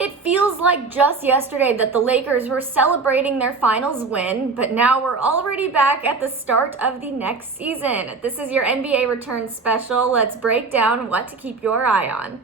It feels like just yesterday that the Lakers were celebrating their finals win, but now we're already back at the start of the next season. This is your NBA Return special. Let's break down what to keep your eye on.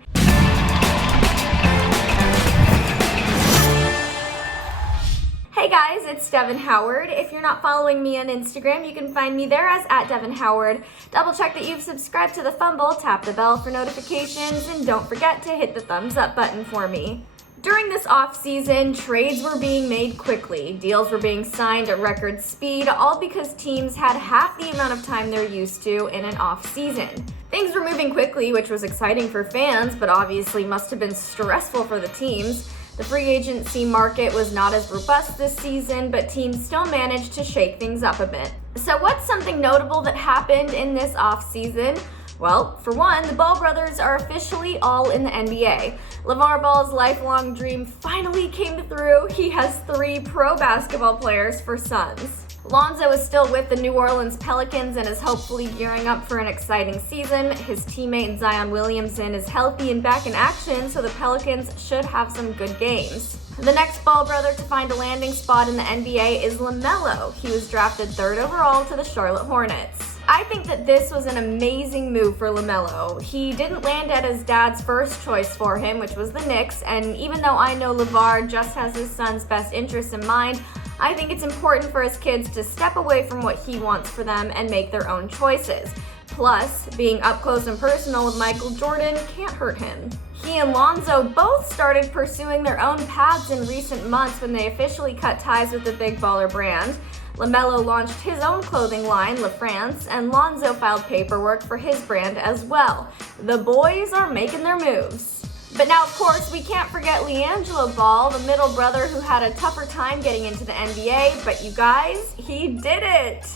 Hey guys, it's Devin Howard. If you're not following me on Instagram, you can find me there as @DevinHoward. Double check that you've subscribed to the Fumble, tap the bell for notifications, and don't forget to hit the thumbs up button for me. During this off-season, trades were being made quickly. Deals were being signed at record speed, all because teams had half the amount of time they're used to in an off-season. Things were moving quickly, which was exciting for fans, but obviously must have been stressful for the teams. The free agency market was not as robust this season, but teams still managed to shake things up a bit. So what's something notable that happened in this offseason? Well, for one, the Ball brothers are officially all in the NBA. LeVar Ball's lifelong dream finally came through. He has 3 pro basketball players for sons. Lonzo is still with the New Orleans Pelicans and is hopefully gearing up for an exciting season. His teammate Zion Williamson is healthy and back in action, so the Pelicans should have some good games. The next Ball brother to find a landing spot in the NBA is Lamelo. He was drafted 3rd overall to the Charlotte Hornets. I think that this was an amazing move for Lamelo. He didn't land at his dad's first choice for him, which was the Knicks, and even though I know LeVar just has his son's best interests in mind, I think it's important for his kids to step away from what he wants for them and make their own choices. Plus, being up close and personal with Michael Jordan can't hurt him. He and Lonzo both started pursuing their own paths in recent months when they officially cut ties with the Big Baller brand. Lamelo launched his own clothing line, La France, and Lonzo filed paperwork for his brand as well. The boys are making their moves. But now, of course, we can't forget LiAngelo Ball, the middle brother who had a tougher time getting into the NBA, but you guys, he did it!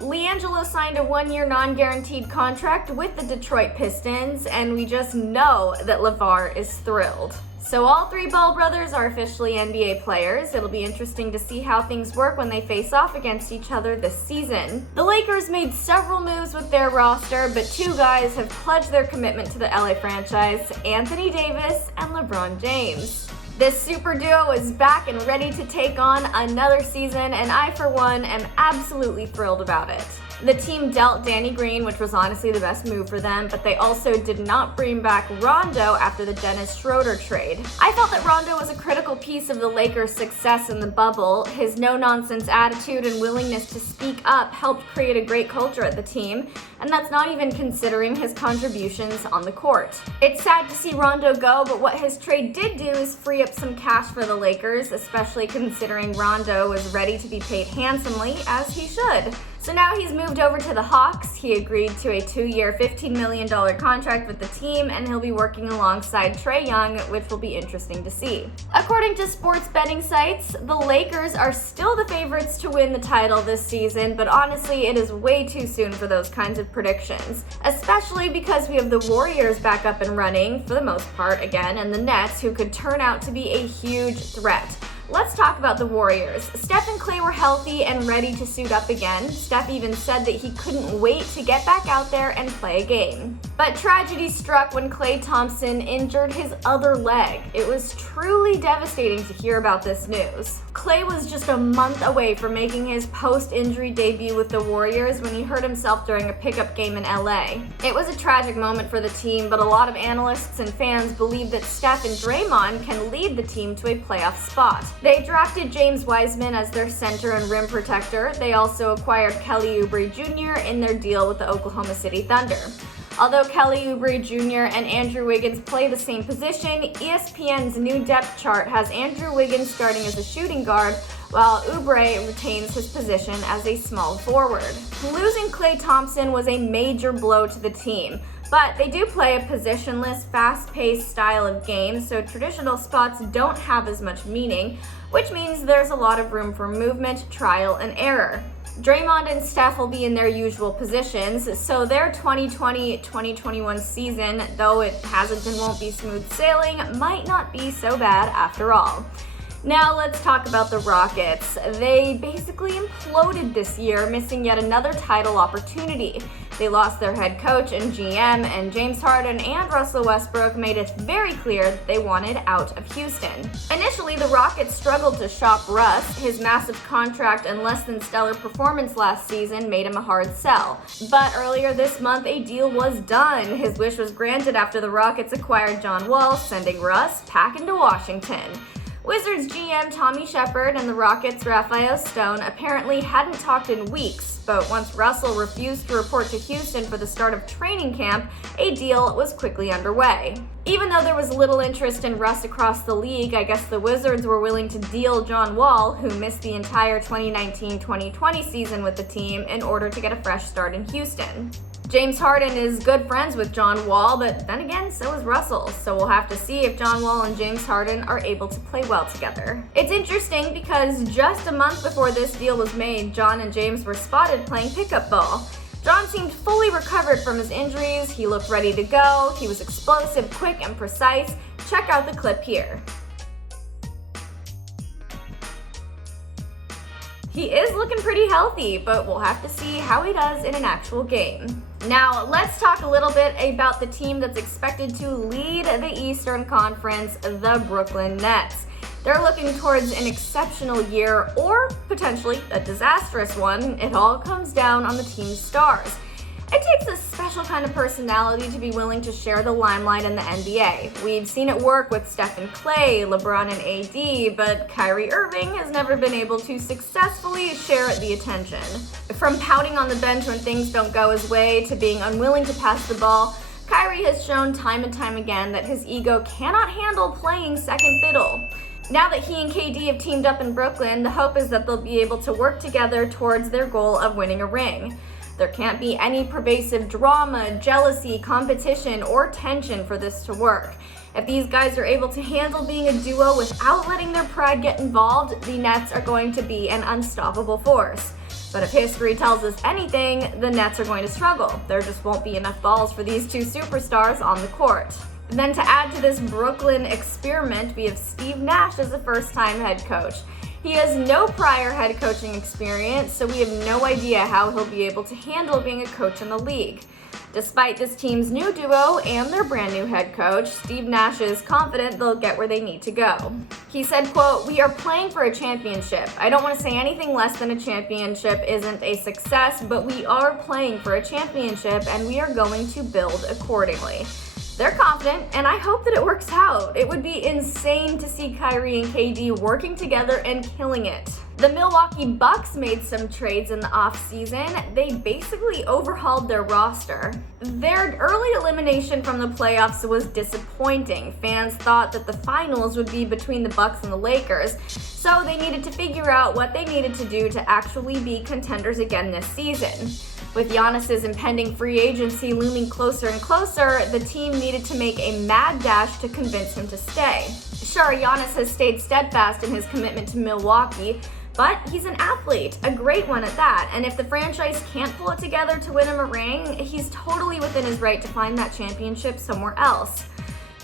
LiAngelo signed a 1-year non-guaranteed contract with the Detroit Pistons, and we just know that LeVar is thrilled. So all 3 Ball brothers are officially NBA players. It'll be interesting to see how things work when they face off against each other this season. The Lakers made several moves with their roster, but 2 guys have pledged their commitment to the LA franchise, Anthony Davis and LeBron James. This super duo is back and ready to take on another season, and I, for one, am absolutely thrilled about it. The team dealt Danny Green, which was honestly the best move for them, but they also did not bring back Rondo after the Dennis Schroeder trade. I felt that Rondo was a critical piece of the Lakers' success in the bubble. His no-nonsense attitude and willingness to speak up helped create a great culture at the team, and that's not even considering his contributions on the court. It's sad to see Rondo go, but what his trade did do is free up some cash for the Lakers, especially considering Rondo was ready to be paid handsomely, as he should. So now he's moved over to the Hawks. He agreed to a 2-year, $15 million contract with the team, and he'll be working alongside Trae Young, which will be interesting to see. According to sports betting sites, the Lakers are still the favorites to win the title this season, but honestly, it is way too soon for those kinds of predictions, especially because we have the Warriors back up and running, for the most part again, and the Nets, who could turn out to be a huge threat. Let's talk about the Warriors. Steph and Klay were healthy and ready to suit up again. Steph even said that he couldn't wait to get back out there and play a game. But tragedy struck when Klay Thompson injured his other leg. It was truly devastating to hear about this news. Klay was just a month away from making his post-injury debut with the Warriors when he hurt himself during a pickup game in LA. It was a tragic moment for the team, but a lot of analysts and fans believe that Steph and Draymond can lead the team to a playoff spot. They drafted James Wiseman as their center and rim protector. They also acquired Kelly Oubre Jr. in their deal with the Oklahoma City Thunder. Although Kelly Oubre Jr. and Andrew Wiggins play the same position, ESPN's new depth chart has Andrew Wiggins starting as a shooting guard, while Oubre retains his position as a small forward. Losing Klay Thompson was a major blow to the team, but they do play a positionless, fast-paced style of game, so traditional spots don't have as much meaning, which means there's a lot of room for movement, trial, and error. Draymond and Steph will be in their usual positions, so their 2020-2021 season, though it hasn't and won't be smooth sailing, might not be so bad after all. Now let's talk about the Rockets. They basically imploded this year, missing yet another title opportunity. They lost their head coach and GM, and James Harden and Russell Westbrook made it very clear that they wanted out of Houston. Initially, the Rockets struggled to shop Russ. His massive contract and less than stellar performance last season made him a hard sell. But earlier this month, a deal was done. His wish was granted after the Rockets acquired John Wall, sending Russ packing to Washington. Wizards GM Tommy Shepard and the Rockets' Raphael Stone apparently hadn't talked in weeks, but once Russell refused to report to Houston for the start of training camp, a deal was quickly underway. Even though there was little interest in Russ across the league, I guess the Wizards were willing to deal John Wall, who missed the entire 2019-2020 season with the team, in order to get a fresh start in Houston. James Harden is good friends with John Wall, but then again, so is Russell, so we'll have to see if John Wall and James Harden are able to play well together. It's interesting because just a month before this deal was made, John and James were spotted playing pickup ball. John seemed fully recovered from his injuries, he looked ready to go, he was explosive, quick, and precise. Check out the clip here. He is looking pretty healthy, but we'll have to see how he does in an actual game. Now, let's talk a little bit about the team that's expected to lead the Eastern Conference, the Brooklyn Nets. They're looking towards an exceptional year, or potentially a disastrous one. It all comes down on the team's stars. It takes a special kind of personality to be willing to share the limelight in the NBA. We've seen it work with Steph and Clay, LeBron and AD, but Kyrie Irving has never been able to successfully share the attention. From pouting on the bench when things don't go his way to being unwilling to pass the ball, Kyrie has shown time and time again that his ego cannot handle playing second fiddle. Now that he and KD have teamed up in Brooklyn, the hope is that they'll be able to work together towards their goal of winning a ring. There can't be any pervasive drama, jealousy, competition, or tension for this to work. If these guys are able to handle being a duo without letting their pride get involved, the Nets are going to be an unstoppable force. But if history tells us anything, the Nets are going to struggle. There just won't be enough balls for these two superstars on the court. And then to add to this Brooklyn experiment, we have Steve Nash as a first-time head coach. He has no prior head coaching experience, so we have no idea how he'll be able to handle being a coach in the league. Despite this team's new duo and their brand new head coach, Steve Nash is confident they'll get where they need to go. He said, quote, "We are playing for a championship. I don't want to say anything less than a championship isn't a success, but we are playing for a championship and we are going to build accordingly." They're confident, and I hope that it works out. It would be insane to see Kyrie and KD working together and killing it. The Milwaukee Bucks made some trades in the offseason. They basically overhauled their roster. Their early elimination from the playoffs was disappointing. Fans thought that the finals would be between the Bucks and the Lakers, so they needed to figure out what they needed to do to actually be contenders again this season. With Giannis's impending free agency looming closer and closer, the team needed to make a mad dash to convince him to stay. Sure, Giannis has stayed steadfast in his commitment to Milwaukee, but he's an athlete, a great one at that, and if the franchise can't pull it together to win him a ring, he's totally within his right to find that championship somewhere else.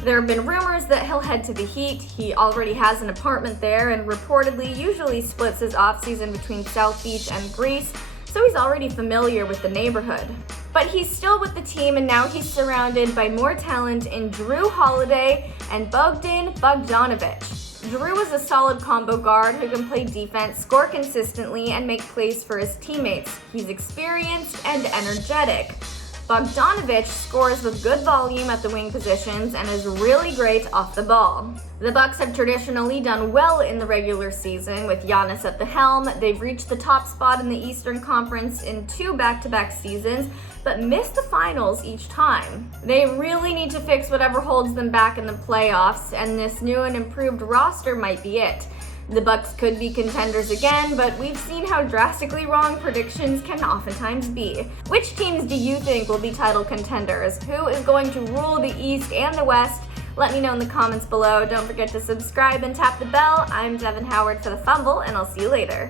There have been rumors that he'll head to the Heat. He already has an apartment there and reportedly usually splits his offseason between South Beach and Greece, so he's already familiar with the neighborhood. But he's still with the team, and now he's surrounded by more talent in Drew Holiday and Bogdan Bogdanovic. Drew is a solid combo guard who can play defense, score consistently, and make plays for his teammates. He's experienced and energetic. Bogdanovic scores with good volume at the wing positions and is really great off the ball. The Bucks have traditionally done well in the regular season. With Giannis at the helm, they've reached the top spot in the Eastern Conference in 2 back-to-back seasons, but missed the finals each time. They really need to fix whatever holds them back in the playoffs, and this new and improved roster might be it. The Bucks could be contenders again, but we've seen how drastically wrong predictions can oftentimes be. Which teams do you think will be title contenders? Who is going to rule the East and the West? Let me know in the comments below. Don't forget to subscribe and tap the bell. I'm Devin Howard for the Fumble, and I'll see you later.